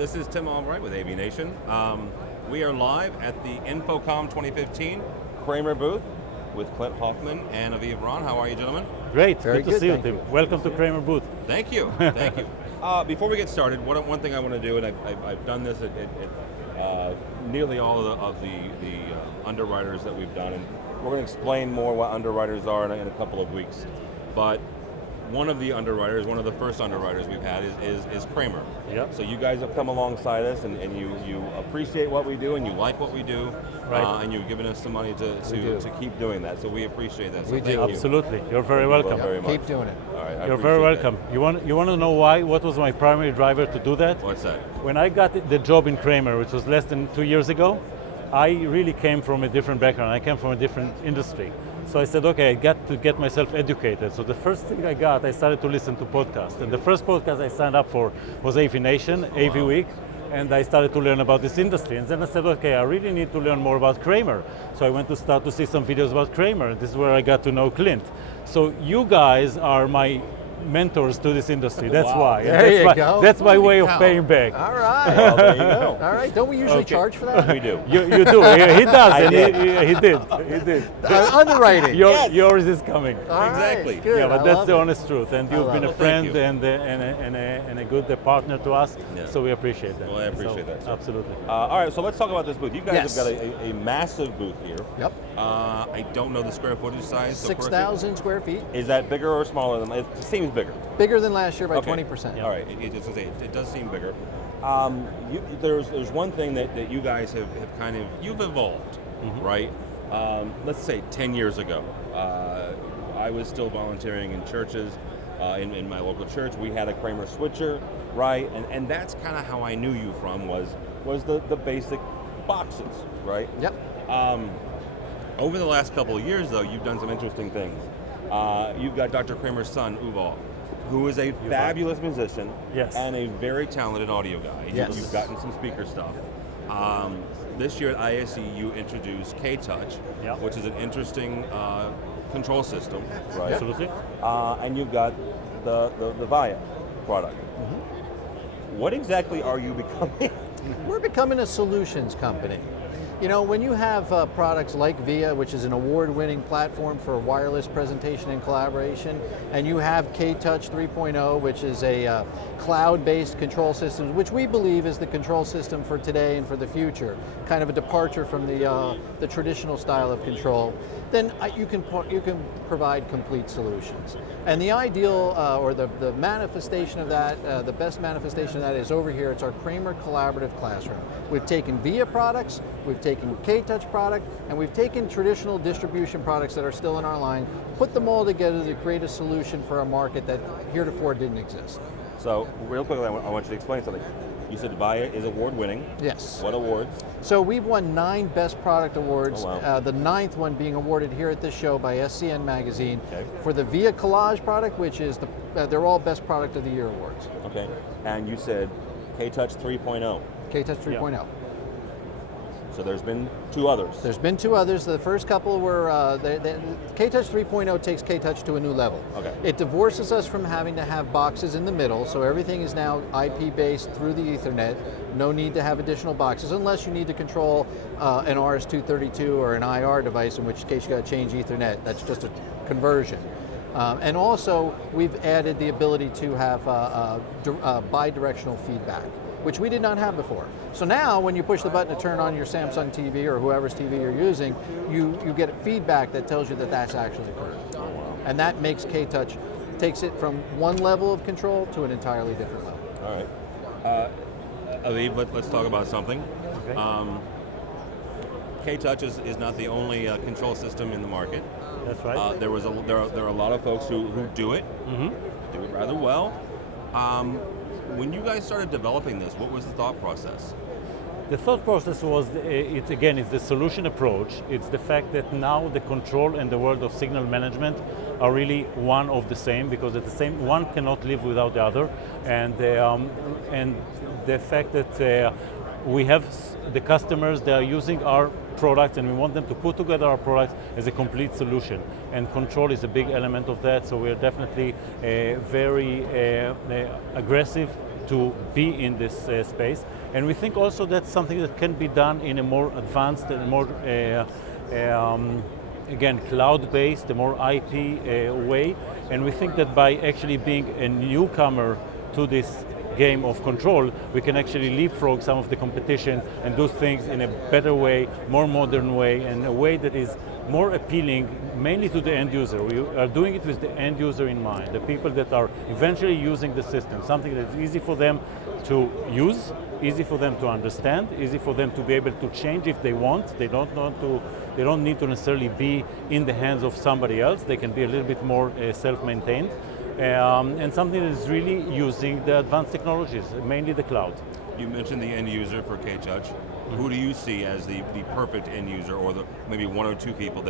This is Tim Albright with AVNation. We are live at the InfoComm2015 Kramer Booth with Clint Hoffman and Aviv Ron. How are you, gentlemen? Great, Very good to see you, thank Tim. you. Welcome to Kramer Booth. Thank you, thank you. Before we get started, one thing I want to do, and I've done this at nearly all of the underwriters that we've done, and we're going to explain more what underwriters are in a couple of weeks. But one of the underwriters, one of the first underwriters we've had is Kramer. Yep. So you guys have come alongside us and you appreciate what we do and you like what we do, Right. and you've given us some money to keep doing that. So we appreciate that. So We thank do. you. Absolutely, you're very Thank you welcome. both very much. Keep doing it. All right, I You're very appreciate welcome. You want to know why? What was my primary driver to do that? that. What's that? When I got the job in Kramer, which was less than 2 years ago, I really came from a different background. I came from a different industry. So I said, okay, I got to get myself educated. So the first thing I started to listen to podcasts. And the first podcast I signed up for was AVNation, AV Week. And I started to learn about this industry. And then I said, okay, I really need to learn more about Kramer. So I went to start to see some videos about Kramer. And this is where I got to know Clint. So you guys are my mentors to this industry. That's Wow. why. And There you go. That's my way of Wow. paying back. All right. Well, there you go. All right. Don't we usually Okay. charge for that? We do. You do. He does. I And did. he did. He did. Underwriting. Yours is coming. All right, Exactly. good. Yeah, but I that's love the it. honest truth. And you've love been it. a Well, thank friend you. and a good partner to us. Yeah. So we appreciate that. Well, I appreciate So, that, sir. Absolutely. All right, so let's talk about this booth. You guys Yes. have got a massive booth here. Yep. I don't know the square footage size. so correct me. 6,000 square feet. Is that bigger or smaller than? It seems bigger. Bigger than last year by Okay. 20%. All right, it does seem bigger. There's one thing that you guys have kind of, you've evolved, right? Let's say 10 years ago, I was still volunteering in churches. In my local church, we had a Kramer switcher, right? And that's kind of how I knew you from was the basic boxes, right? Yep. Over the last couple of years, though, you've done some interesting things. You've got Dr. Kramer's son, Uval, who is a fabulous musician Yes. and a very talented audio guy. Yes. You've gotten some speaker stuff. This year at ISE, you introduced K-Touch, Yeah. which is an interesting control system, right? Absolutely. And you've got the VIA product. What exactly are you becoming? We're becoming a solutions company. You know, when you have products like VIA, which is an award-winning platform for wireless presentation and collaboration, and you have K-Touch 3.0, which is a cloud-based control system, which we believe is the control system for today and for the future, kind of a departure from the traditional style of control, then you can provide complete solutions. And the ideal, or the manifestation of that, the best manifestation of that is over here. It's our Kramer Collaborative Classroom. We've taken VIA products, we've taken K-Touch product, and we've taken traditional distribution products that are still in our line, put them all together to create a solution for a market that heretofore didn't exist. So, real quickly, I want you to explain something. You said VIA is award-winning. Yes. What awards? So we've won 9 Best Product Awards, Oh, wow. the 9th one being awarded here at this show by SCN Magazine Okay. for the VIA Collage product, which is they're all Best Product of the Year awards. Okay. And you said K-Touch 3.0. K-Touch 3.0. So there's been 2 others. There's been 2 others. The first couple were, K-Touch 3.0 takes K-Touch to a new level. Okay. It divorces us from having to have boxes in the middle, so everything is now IP-based through the Ethernet. No need to have additional boxes unless you need to control an RS-232 or an IR device, in which case you got to change Ethernet. That's just a conversion. And also, we've added the ability to have bi-directional feedback, which we did not have before. So now, when you push the button to turn on your Samsung TV or whoever's TV you're using, you get feedback that tells you that that's actually occurred. Oh, wow. And that makes K-Touch, takes it from one level of control to an entirely different level. All right. Aviv, let's talk about something. Okay. K-Touch is not the only control system in the market. That's right. There are a lot of folks who do it, do it rather well. When you guys started developing this, what was the thought process? The thought process was, it's the solution approach. It's the fact that now the control and the world of signal management are really one of the same, because at the same, one cannot live without the other. And the fact that we have the customers that are using our products, and we want them to put together our products as a complete solution. And control is a big element of that, so we're definitely very aggressive to be in this space. And we think also that's something that can be done in a more advanced and more, again, cloud-based, a more IP way. And we think that by actually being a newcomer to this game of control, we can actually leapfrog some of the competition and do things in a better way, more modern way, and a way that is more appealing mainly to the end user. We are doing it with the end user in mind, the people that are eventually using the system, something that's easy for them to use, easy for them to understand, easy for them to be able to change if they want. They don't need to necessarily be in the hands of somebody else. They can be a little bit more self-maintained. And something that is really using the advanced technologies, mainly the cloud. You mentioned the end user for K-Touch. Who do you see as the perfect end user, or maybe one or two people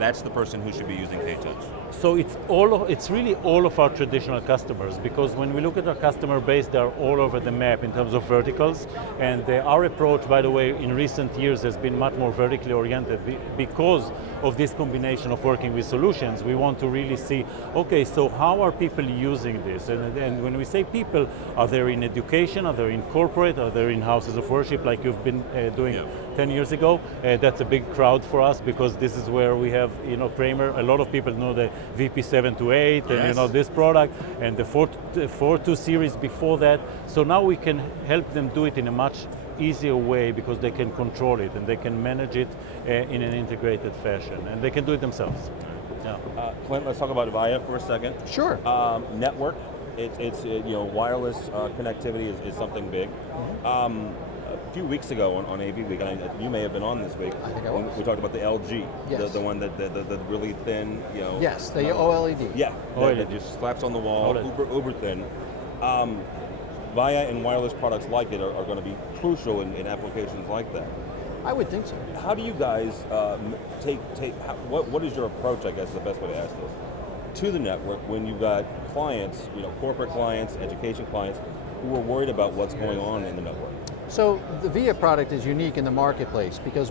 that's the person who should be using K-Touch? So it's really all of our traditional customers, because when we look at our customer base, they're all over the map in terms of verticals. And our approach, by the way, in recent years has been much more vertically oriented because of this combination of working with solutions. We want to really see, okay, so how are people using this? And when we say people, are they in education, are they in corporate, are they in houses of worship like you've been doing 10 years ago? That's a big crowd for us, because this is where we have, Kramer. A lot of people know the VP728 and this product, and the 4.2 series before that. So now we can help them do it in a much easier way, because they can control it and they can manage it in an integrated fashion, and they can do it themselves. Yeah. Clint, let's talk about VIA for a second. Sure. Network, it's wireless connectivity is something big. A few weeks ago on AV Week, and you may have been on this week, I think I was. we talked about the LG, Yes. the one that the really thin, Yes, the OLED. Yeah, OLED. that just slaps on the wall, OLED. uber thin. VIA and wireless products like it are going to be crucial in applications like that. I would think so. How do you guys what is your approach, I guess is the best way to ask this, to the network when you've got clients, corporate clients, education clients, who are worried about what's going on in the network? So the VIA product is unique in the marketplace because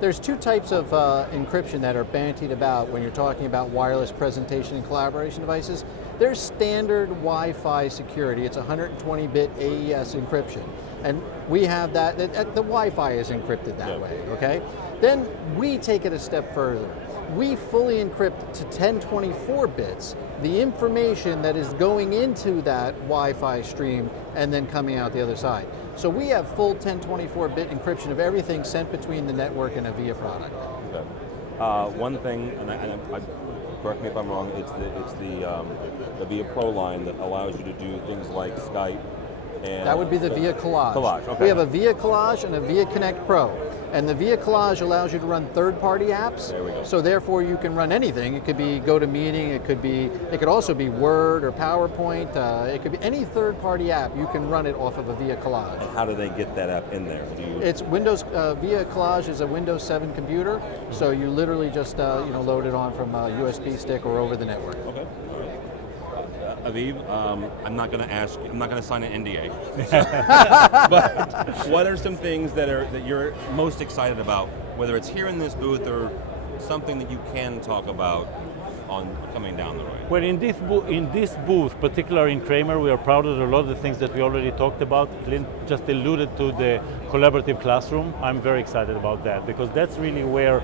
there's two types of encryption that are bandied about when you're talking about wireless presentation and collaboration devices. There's standard Wi-Fi security. It's 120-bit AES encryption. And we have that, the Wi-Fi is encrypted that way, okay? Then we take it a step further. We fully encrypt to 1024 bits the information that is going into that Wi-Fi stream and then coming out the other side. So we have full 1024-bit encryption of everything sent between the network and a VIA product. Okay. One thing, and I correct me if I'm wrong, it's the VIA Pro line that allows you to do things like Skype. And that would be the VIA Collage. Okay. We have a VIA Collage and a VIA Connect Pro. And the VIA Collage allows you to run third-party apps. There we go. So therefore you can run anything. It could be GoToMeeting, it could also be Word or PowerPoint. It could be any third-party app. You can run it off of a VIA Collage. And how do they get that app in there? It's Windows, VIA Collage is a Windows 7 computer. So you literally just load it on from a USB stick or over the network. Okay. Aviv, I'm not going to sign an NDA. But what are some things that you're most excited about, whether it's here in this booth or something that you can talk about on coming down the road? Well, in this booth, particularly in Kramer, we are proud of a lot of the things that we already talked about. Clint just alluded to the collaborative classroom. I'm very excited about that, because that's really where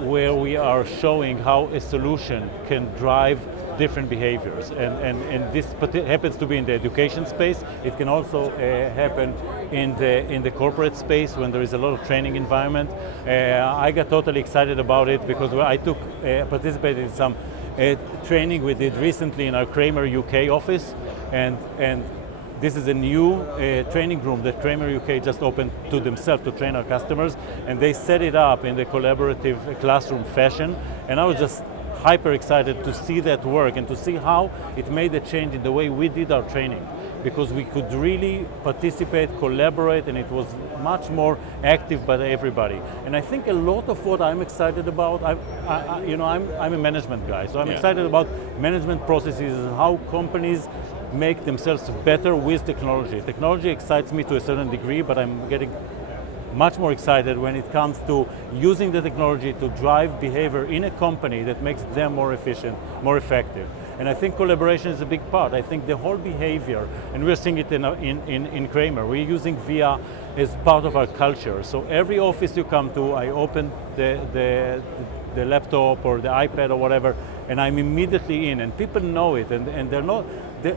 we are showing how a solution can drive different behaviors, and this happens to be in the education space. It can also happen in the corporate space when there is a lot of training environment. I got totally excited about it because I participated in some training we did recently in our Kramer UK office, and this is a new training room that Kramer UK just opened to themselves to train our customers, and they set it up in the collaborative classroom fashion, and I was just hyper excited to see that work and to see how it made a change in the way we did our training, because we could really participate, collaborate, and it was much more active by everybody. And I think a lot of what I'm excited about, I'm a management guy, so I'm excited about management processes and how companies make themselves better with technology. Technology excites me to a certain degree, but I'm getting much more excited when it comes to using the technology to drive behavior in a company that makes them more efficient, more effective. And I think collaboration is a big part. I think the whole behavior, and we're seeing it in Kramer, we're using VIA as part of our culture. So every office you come to, I open the laptop or the iPad or whatever, and I'm immediately in, and people know it, and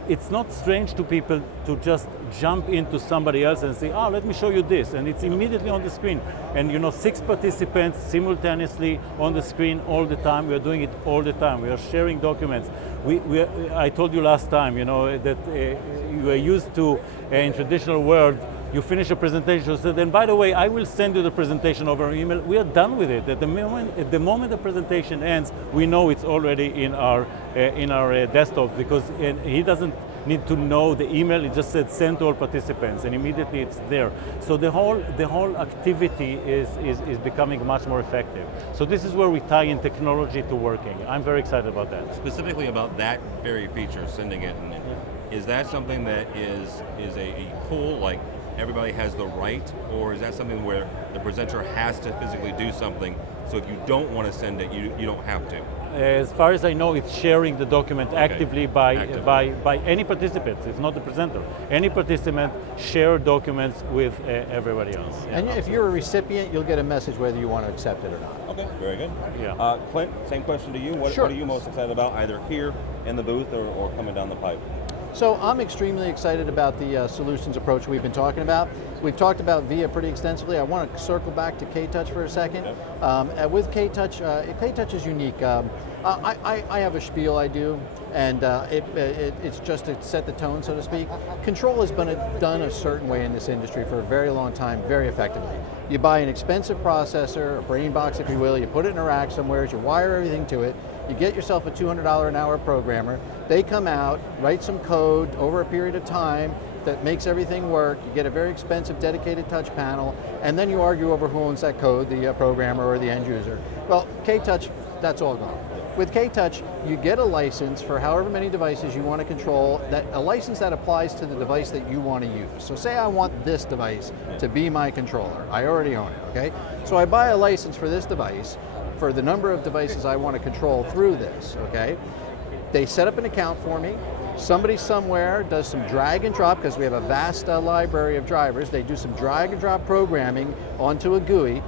it's not strange to people to just jump into somebody else and say, let me show you this, and it's immediately on the screen. And 6 participants simultaneously on the screen all the time. We're doing it all the time. We are sharing documents. I told you last time, that you are used to, in traditional world, you finish a presentation, so then, by the way, I will send you the presentation over email. We are done with it. At the moment the presentation ends, we know it's already in our desktop, because he doesn't need to know the email. It just said send to all participants, and immediately it's there. So the whole activity is becoming much more effective. So this is where we tie in technology to working. I'm very excited about that. Specifically about that very feature, sending it, is that something that is a pull, like everybody has the right, or is that something where the presenter has to physically do something, so if you don't want to send it, you don't have to? As far as I know, it's sharing the document actively by any participants. It's not the presenter. Any participant share documents with everybody else. And if you're a recipient, you'll get a message whether you want to accept it or not. Okay, very good. Yeah. Clint, same question to you. What are you most excited about, either here in the booth or coming down the pipe? So I'm extremely excited about the solutions approach we've been talking about. We've talked about VIA pretty extensively. I want to circle back to K-Touch for a second. Yep. With K-Touch, K-Touch is unique. I have a spiel I do, and it's just to set the tone, so to speak. Control has been done a certain way in this industry for a very long time, very effectively. You buy an expensive processor, a brain box if you will, you put it in a rack somewhere, you wire everything to it, you get yourself a $200 an hour programmer, they come out, write some code over a period of time that makes everything work, you get a very expensive dedicated touch panel, and then you argue over who owns that code, the programmer or the end user. Well, K-Touch, that's all gone. With K-Touch, you get a license for however many devices you want to control, a license that applies to the device that you want to use. So say I want this device to be my controller. I already own it, okay? So I buy a license for this device for the number of devices I want to control through this, okay? They set up an account for me. Somebody somewhere does some drag and drop, because we have a vast library of drivers. They do some drag and drop programming onto a GUI.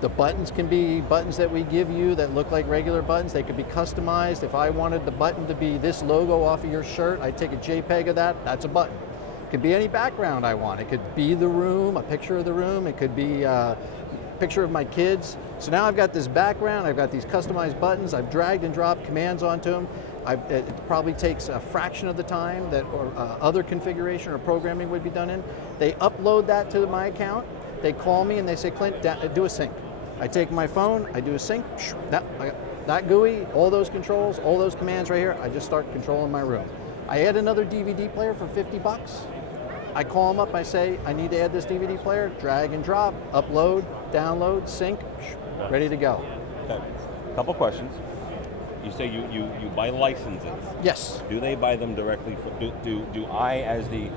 The buttons can be buttons that we give you that look like regular buttons. They could be customized. If I wanted the button to be this logo off of your shirt, I'd take a JPEG of that, that's a button. It could be any background I want. It could be the room, a picture of the room. It could be a picture of my kids. So now I've got this background, I've got these customized buttons, I've dragged and dropped commands onto them. It probably takes a fraction of the time that other configuration or programming would be done in. They upload that to my account, they call me and they say, Clint, do a sync. I take my phone, I do a sync, that GUI, all those controls, all those commands right here, I just start controlling my room. I add another DVD player for 50 bucks. I call them up, I say, I need to add this DVD player, drag and drop, upload, download, sync, ready to go. Okay, couple questions. You say you buy licenses. Yes. Do they buy them directly? Do I, as the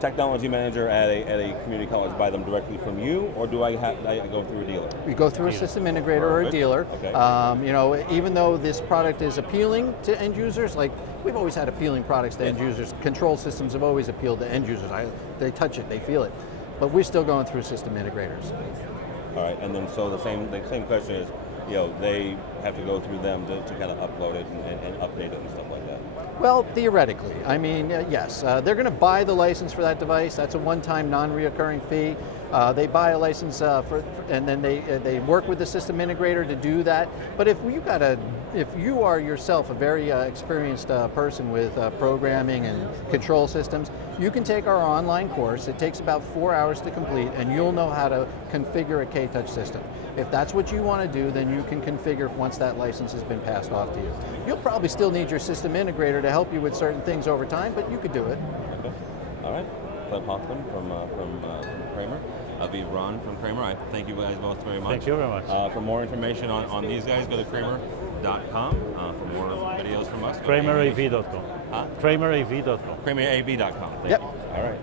technology manager at a community college, buy them directly from you, or do I go through a dealer? We go through a system integrator or a dealer. Okay. Even though this product is appealing to end users, like we've always had appealing products to end users. Control systems have always appealed to end users. They touch it, they feel it, but we're still going through system integrators. All right, and then so the same question is, they have to go through them to kind of upload it and update it and stuff like that. Well, theoretically. I mean, yes. They're going to buy the license for that device. That's a one-time, non-reoccurring fee. They buy a license and then they work with the system integrator to do that. But if you are yourself a very experienced person with programming and control systems, you can take our online course. It takes about 4 hours to complete, and you'll know how to configure a K-Touch system. If that's what you want to do, then you can configure once that license has been passed off to you. You'll probably still need your system integrator to help you with certain things over time, but you could do it. Okay. All right. Clint Hoffman from Kramer. Aviv Ron from Kramer. I thank you guys both very much. Thank you very much. For more information on these guys, go to kramer.com. For more videos from us, KramerAV.com. Huh? KramerAV.com. KramerAV.com. Yep. All right.